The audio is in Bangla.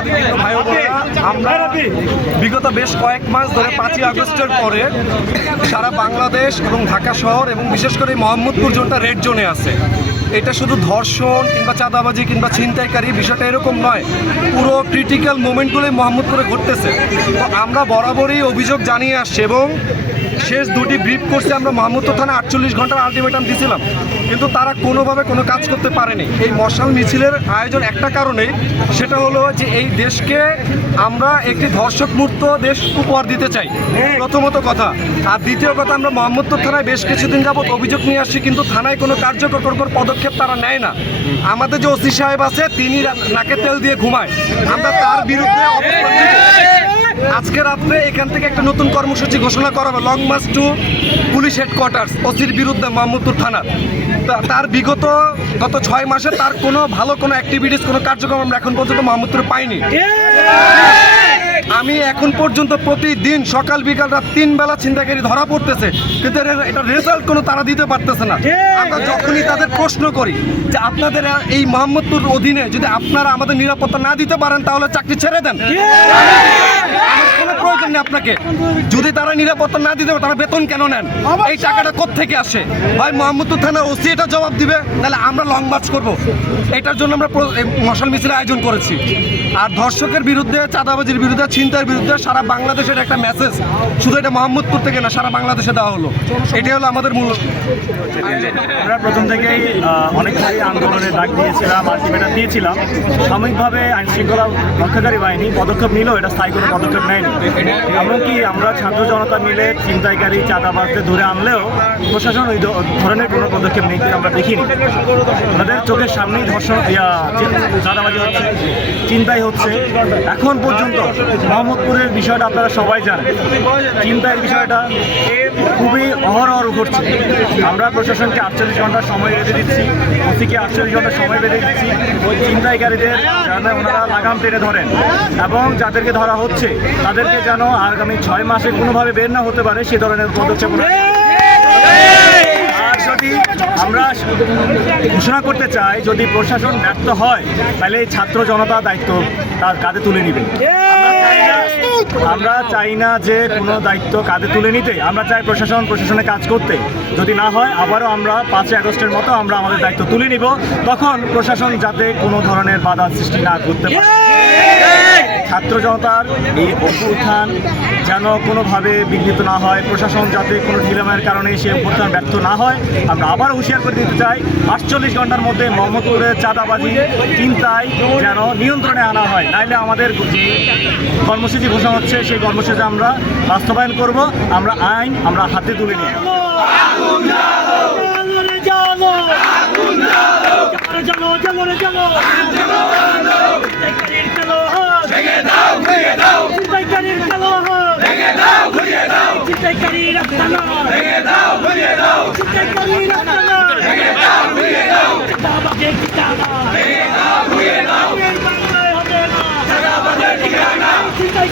সাংবাদিক ভাই বোনেরা, আমরা বিগত বেশ কয়েক মাস ধরে পাঁচই আগস্টের পরে সারা বাংলাদেশ এবং ঢাকা শহর এবং বিশেষ করে মোহাম্মদপুর জোনটা রেড জোনে আছে। এটা শুধু ধর্ষণ কিংবা চাঁদাবাজি কিংবা ছিনতাইকারী বিষয়টা এরকম নয় পুরো ক্রিটিক্যাল মোমেন্টগুলোই মোহাম্মদপুরে ঘটতেছে। তো আমরা বরাবরই অভিযোগ জানিয়ে আসছি এবং শেষ দুটি ব্রিফ করছে আমরা মোহাম্মদপুর থানা আটচল্লিশ ঘণ্টার আলটিমেটাম দিয়েছিলাম কিন্তু তারা কোনোভাবে কোনো কাজ করতে পারেনি। এই মশাল মিছিলের আয়োজন একটা কারণে সেটা হলো যে এই দেশকে আমরা একটি ধর্ষক মুক্ত দেশ উপহার দিতে চাই। প্রথমত কথা। আর দ্বিতীয় কথা, আমরা মোহাম্মদপুর থানায় বেশ কিছুদিন যাবত অভিযোগ নিয়ে আসছি, কিন্তু থানায় কোনো কার্যকর পদক্ষেপ তারা নেয় না। আমাদের যে ওসি সাহেব আছে, তিনি নাকে তেল দিয়ে ঘুমায়। আমরা তার বিরুদ্ধে। আজকে রাত্রে এখান থেকে একটা নতুন কর্মসূচি ঘোষণা করা হবে। Long march to police headquarters ওসির বিরুদ্ধে মোহাম্মদপুর থানার তার বিগত গত ছয় মাসে তার কোনো ভালো কোনো অ্যাক্টিভিটিস কোনো কার্যক্রম আমরা এখন পর্যন্ত মোহাম্মদপুরে পাইনি। আমি এখন পর্যন্ত প্রতিদিন সকাল বিকাল রাত তিন বেলা চিন্তাকারী ধরা পড়তেছে, কিন্তু এটা রেজাল্ট কোনো তারা দিতে পারতেছে না। আমরা যখনই তাদের প্রশ্ন করি যে আপনাদের এই মোহাম্মদপুর অধীনে যদি আপনারা আমাদের নিরাপত্তা না দিতে পারেন, তাহলে চাকরি ছেড়ে দেন। নেই আপনাকে। যদি তারা নিরাপত্তা না দিতে তারা বেতন কেন নেন? এই টাকাটা থেকে আসে? ভাই মোহাম্মদপুর থানা ওসি এটা জবাব দিবে তাহলে আমরা লং মার্চ করব। এটার জন্য আমরা মশাল মিছিল আয়োজন করেছি। আর ধর্ষকের বিরুদ্ধে চাঁদাবাজির বিরুদ্ধে ছিনতাইয়ের বিরুদ্ধে সারা বাংলাদেশের একটা মেসেজ শুধু এটা মোহাম্মদপুর থেকে না সারা বাংলাদেশে দেওয়া হলো। এটাই হলো আমাদের মূল আমরা প্রথম থেকেই অনেকবারই আন্দোলনের ডাক দিয়েছিলাম আলটিমেটাম দিয়েছিলাম। সাময়িকভাবে আইন শৃঙ্খলা রক্ষাকারী বাহিনী পদক্ষেপ নিলেও এটা স্থায়ী কোনো পদক্ষেপ নেয়নি। এমনকি আমরা ছাত্র জনতা মিলে ছিনতাইকারী, চাঁদাবাজদের ধরে আনলেও প্রশাসন ওই ধরনের কোনো পদক্ষেপ নিতে আমরা দেখিনি। ওনাদের চোখের সামনেই ধর্ষণ চাঁদাবাজি হচ্ছে চিন্তাই হচ্ছে। এখন পর্যন্ত মোহাম্মদপুরের বিষয়টা আপনারা সবাই জানেন। চিন্তার বিষয়টা খুবই অহরহ ঘটছে। আমরা প্রশাসনকে আটচল্লিশ ঘণ্টা সময় বেঁধে দিচ্ছি, ওসিকে আটচল্লিশ ঘণ্টা সময় বেঁধে দিচ্ছি। ওই চিন্তাইকারীদের যেন ওনারা লাগাম টেনে ধরেন। এবং যাদেরকে ধরা হচ্ছে, তাদেরকে যেন আগামী ছয় মাসে কোনোভাবে বের না হতে পারে সে ধরনের পদক্ষেপ আর যদি আমরা ঘোষণা করতে চাই যদি প্রশাসন ব্যর্থ হয় তাহলে এই ছাত্র জনতা দায়িত্ব তার কাঁধে তুলে নেবে। আমরা চাই না- যে কোনো দায়িত্ব কাঁধে তুলে নিতে। আমরা চাই প্রশাসন প্রশাসনে কাজ করতে। যদি না হয়, আবারও আমরা পাঁচই আগস্টের মতো আমরা আমাদের দায়িত্ব তুলে নিব। তখন প্রশাসন যাতে কোনো ধরনের বাধা সৃষ্টি না করতে পারে। ছাত্র জনতার এই অভ্যুত্থান যেন কোনোভাবে বিঘ্নিত না হয়, প্রশাসন যাতে কোনো ঢিলামের কারণে সে অভ্যুত্থান ব্যর্থ না হয়, আমরা আবার হুঁশিয়ার করে দিতে চাই, আটচল্লিশ ঘণ্টার মধ্যে মোহাম্মদপুরের চাঁদাবাজি চিন্তায় যেন নিয়ন্ত্রণে আনা হয়। নাইলে আমাদের কর্মসূচি ঘোষণা হচ্ছে, সেই কর্মসূচি আমরা বাস্তবায়ন করব, আমরা আইন, আমরা হাতে তুলে জানো রে